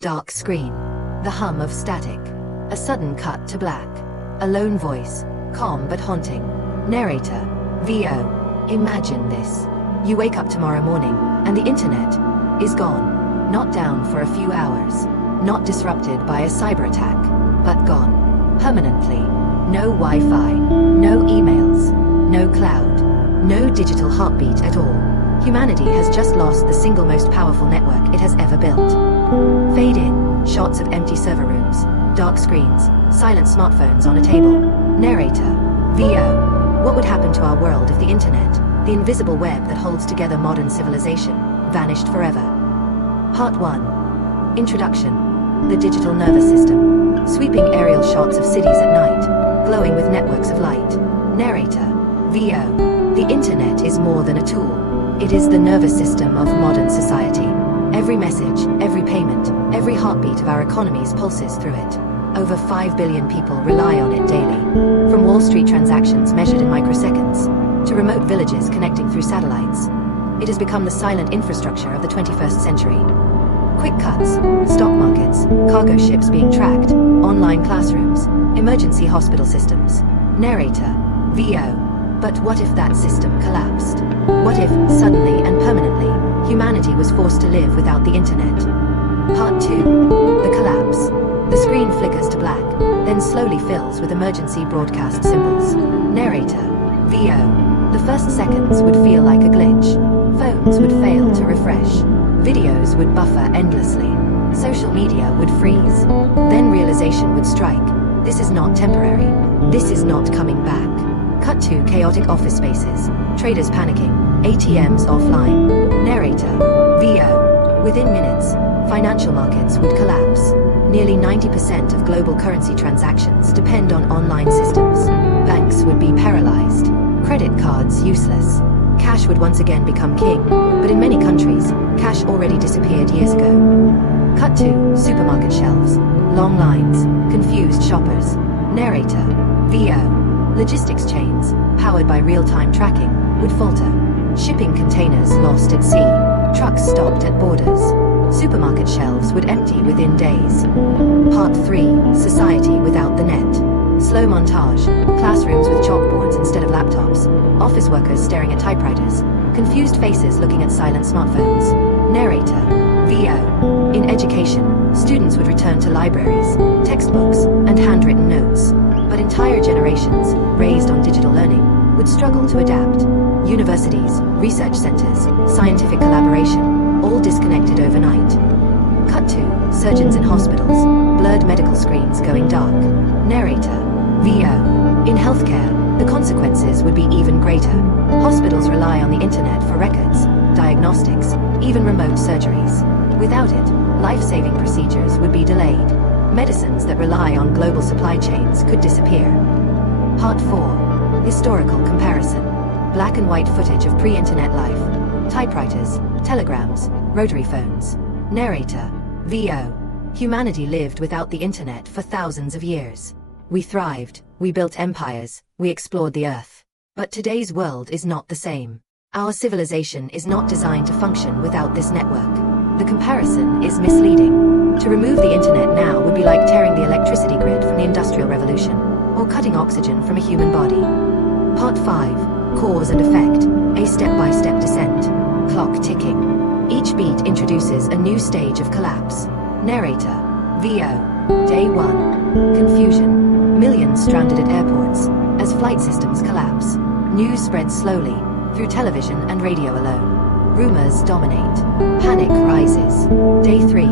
Dark screen. The hum of static. A sudden cut to black. A lone voice, calm but haunting. Narrator. VO. Imagine this. You wake up tomorrow morning, and the internet is gone. Not down for a few hours. Not disrupted by a cyber attack, but gone. Permanently. No Wi-Fi. No emails. No cloud. No digital heartbeat at all. Humanity has just lost the single most powerful network it has ever built. Fade in. Shots of empty server rooms. Dark screens. Silent smartphones on a table. Narrator. VO. What would happen to our world if the internet, the invisible web that holds together modern civilization, vanished forever? Part 1. Introduction. The digital nervous system. Sweeping aerial shots of cities at night, glowing with networks of light. Narrator. VO. The internet is more than a tool. It is the nervous system of modern society. Every message, every payment, every heartbeat of our economies pulses through it. Over 5 billion people rely on it daily. From Wall Street transactions measured in microseconds, to remote villages connecting through satellites. It has become the silent infrastructure of the 21st century. Quick cuts, stock markets, cargo ships being tracked, online classrooms, emergency hospital systems. Narrator. VO. But what if that system collapsed? What if, suddenly and permanently, humanity was forced to live without the internet? Part 2. The collapse. The screen flickers to black, then slowly fills with emergency broadcast symbols. Narrator. VO. The first seconds would feel like a glitch. Phones would fail to refresh. Videos would buffer endlessly. Social media would freeze. Then realization would strike. This is not temporary. This is not coming back. Cut to chaotic office spaces. Traders panicking. ATMs offline. Narrator. VO. Within minutes, financial markets would collapse. Nearly 90% of global currency transactions depend on online systems. Banks would be paralyzed. Credit cards useless. Cash would once again become king, but in many countries, cash already disappeared years ago. Cut to supermarket shelves. Long lines. Confused shoppers. Narrator. VO. Logistics chains, powered by real-time tracking, would falter. Shipping containers lost at sea. Trucks stopped at borders. Supermarket shelves would empty within days. Part 3. Society without the net. Slow montage. Classrooms with chalkboards instead of laptops. Office workers staring at typewriters. Confused faces looking at silent smartphones. Narrator. VO. In education, students would return to libraries, textbooks, and handwritten notes. But entire generations, raised on digital learning, would struggle to adapt. Universities, research centers, scientific collaboration, all disconnected overnight. Cut to surgeons in hospitals, blurred medical screens going dark. Narrator. VO. In healthcare, the consequences would be even greater. Hospitals rely on the internet for records, diagnostics, even remote surgeries. Without it, life-saving procedures would be delayed. Medicines that rely on global supply chains could disappear. Part 4. Historical comparison. Black and white footage of pre-internet life. Typewriters, telegrams, rotary phones. Narrator. VO. Humanity lived without the internet for thousands of years. We thrived, we built empires, we explored the earth. But today's world is not the same. Our civilization is not designed to function without this network. The comparison is misleading. To remove the internet now would be like tearing the electricity grid from the Industrial Revolution, or cutting oxygen from a human body. Part 5. Cause and effect. A step-by-step descent. Clock ticking. Each beat introduces a new stage of collapse. Narrator. VO. Day 1. Confusion. Millions stranded at airports. As flight systems collapse, news spreads slowly, through television and radio alone. Rumors dominate. Panic rises. Day 3.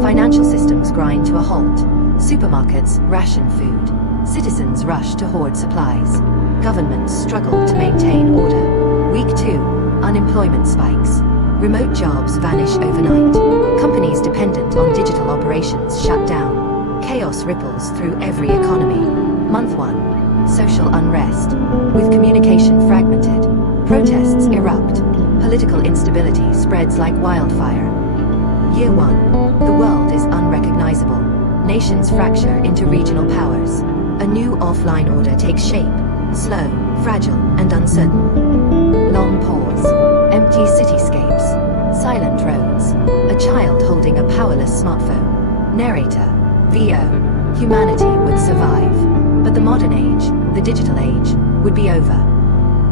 Financial systems grind to a halt. Supermarkets ration food. Citizens rush to hoard supplies. Governments struggle to maintain order. Week 2. Unemployment spikes. Remote jobs vanish overnight. Companies dependent on digital operations shut down. Chaos ripples through every economy. Month 1. Social unrest. With communication fragmented, protests erupt. Political instability spreads like wildfire. Year 1. The world is unrecognizable. Nations fracture into regional powers. A new offline order takes shape. Slow, fragile, and uncertain. Long pause. Empty cityscapes. Silent roads. A child holding a powerless smartphone. Narrator, VO. Humanity would survive. But the modern age, the digital age, would be over.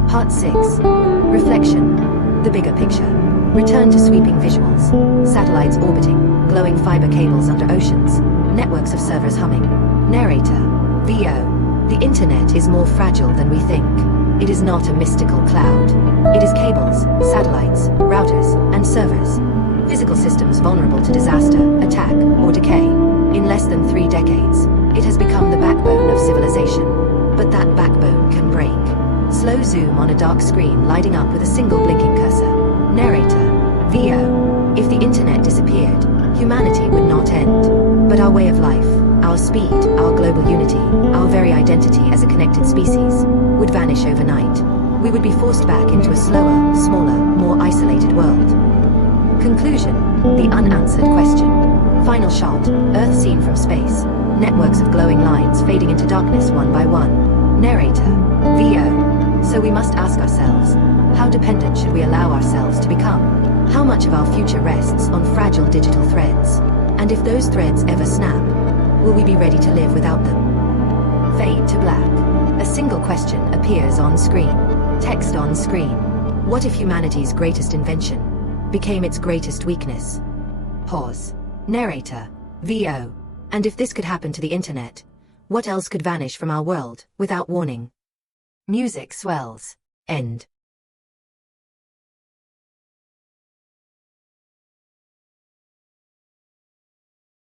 Part 6. Reflection. The bigger picture. Return to sweeping visuals. Satellites orbiting, glowing fiber cables under oceans, networks of servers humming. Narrator, VO. The internet is more fragile than we think. It is not a mystical cloud. It is cables, satellites, routers, and servers. Physical systems vulnerable to disaster, attack, or decay. In less than 3 decades, it has become the backbone of civilization. But that backbone can break. Slow zoom on a dark screen lighting up with a single blinking cursor. Narrator, VO. If the internet disappeared, humanity would not end. But our way of life, our speed, our global unity, our very identity as a connected species, would vanish overnight. We would be forced back into a slower, smaller, more isolated world. Conclusion. The unanswered question. Final shot. Earth seen from space. Networks of glowing lines fading into darkness one by one. Narrator, VO. So we must ask ourselves, how dependent should we allow ourselves to become? How much of our future rests on fragile digital threads? And if those threads ever snap, will we be ready to live without them? Fade to black. A single question appears on screen. Text on screen. What if humanity's greatest invention became its greatest weakness? Pause. Narrator, VO. And if this could happen to the internet, what else could vanish from our world without warning? Music swells. End.